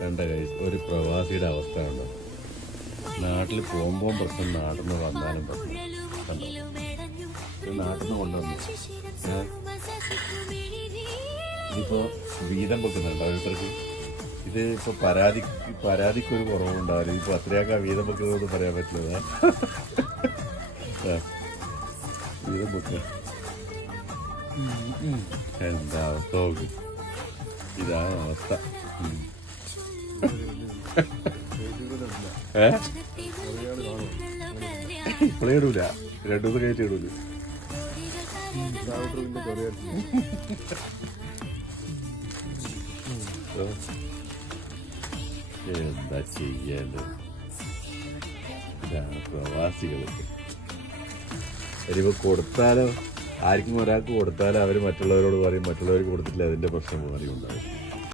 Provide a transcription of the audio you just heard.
കണ്ട ഒരു പ്രവാസിയുടെ അവസ്ഥ ഉണ്ടോ? നാട്ടിൽ പോകുമ്പോൾ പ്രശ്നം, നാട്ടിൽ നിന്ന് വന്നാലും പ്രശ്നം. കണ്ടോ, നാട്ടിൽ നിന്ന് കൊണ്ടുവന്നു ഇതിപ്പോൾ വീതം വെക്കുന്നുണ്ട് ഓരോരുത്തർക്ക്. ഇത് ഇപ്പോൾ പരാതിക്കൊരു കുറവുണ്ടാവില്ല. ഇപ്പോൾ അത്രയൊക്കെ വീതം വെക്കുന്നതെന്ന് പറയാൻ പറ്റില്ല. വീതം വെക്കുക എന്താ അവസ്ഥ നോക്ക്. ഇതാണ് അവസ്ഥ. ഇപ്പോഴേ ഇടൂല, 2 ദിവസം കയറ്റി ഇടൂല. എന്താ ചെയ്യേണ്ടത്? ഇതാണ് പ്രവാസികൾ. ഇനിയിപ്പോൾ കൊടുത്താലോ, ആർക്കും ഒരാൾക്ക് കൊടുത്താലോ അവർ മറ്റുള്ളവരോട് പറയും, മറ്റുള്ളവർക്ക് കൊടുത്തിട്ടില്ല അതിൻ്റെ പ്രശ്നം മാറി ഉണ്ടാവും.